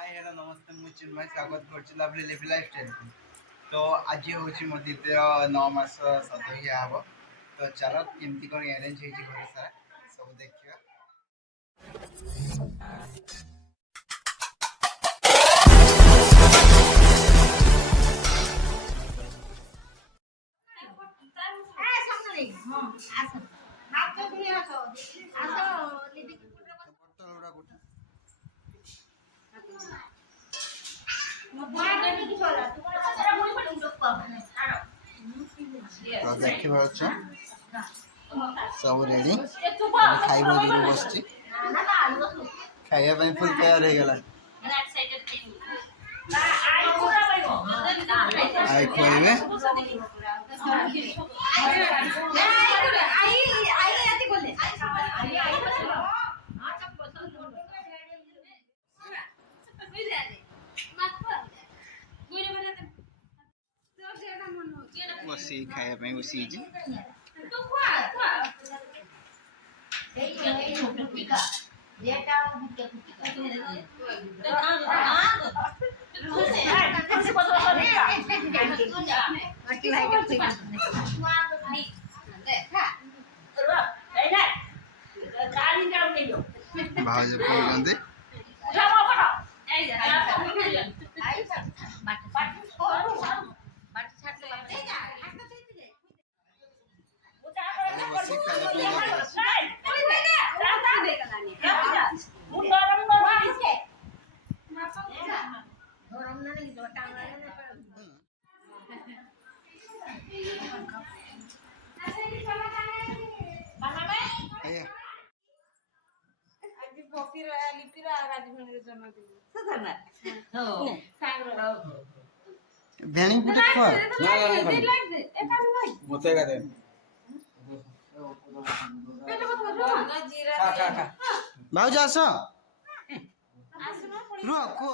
Hi hello नमस्ते मुझे चिन्मय स्वागत करछि लवली लिव लाइफस्टाइल तो आज होछि मोर द्वितीय 9 मास सतहिया हबो तो चलो केमती कोन अरेंज होछि घर सारा सब देखियो। तो देखिए सब रेडी खाइबा जोर बसची खाइबा ପାଇଁ फुल तैयार हो गला आई खोइबे बसी खाइबा ପାଇଁ बसी जी भाज पड़ते भेणी पुटे खा मते का दे खा भाउज आस रुह को